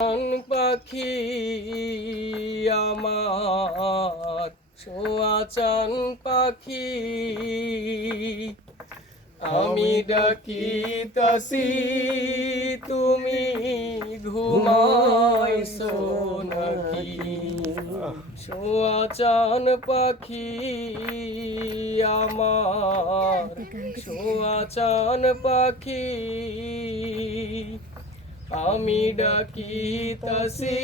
পাখি আমার সোয়াচান পাখি, আমি ডাকিতাছি তুমি ঘুমাইছো নাকি? সোয়াচান পাখি আমার সোয়াচান পাখি, আমি ডাকিতাছি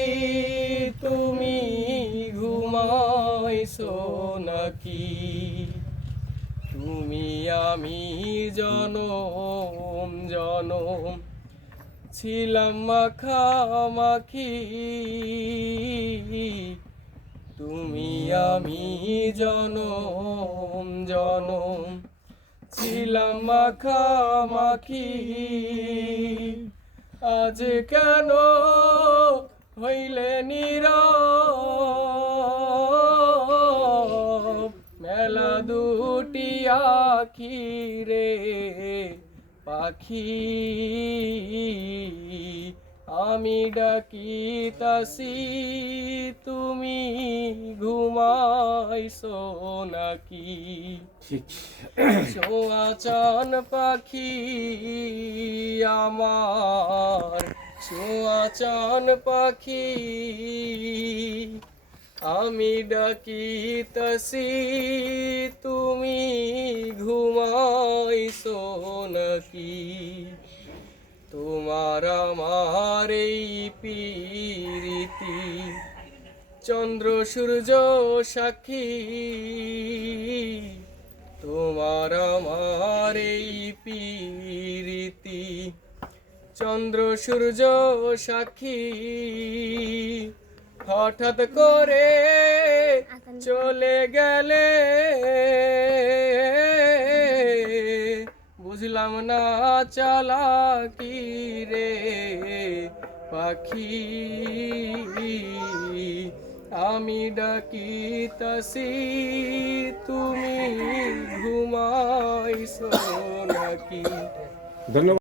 তুমি ঘুমাইছো নাকি? তুমি আমি জনম জনম ছিলাম মাখামাখি, তুমি আমি জনম জনম ছিলাম মাখামাখি। আজ কেন হইলে নীরব, মেলা দুটি আখি রে পাখি, আমি ডাকিতাছি তুমি ঘুমাইছো নাকি? সোয়াচান পাখি আমার সোয়াচান পাখি, আমি ডাকিতাছি তুমি ঘুমাইছো নাকি? তোমার আমার এই প্রীতি চন্দ্র সূর্য সাক্ষী, তোমার আমার এই প্রীতি চন্দ্র সূর্য সাক্ষী। হঠাৎ করে চলে গেলে বুঝলাম না চালাকি রে পাখি, আমি ডাকিতাছি তুমি ঘুমাইছো নাকি? ধন্যবাদ।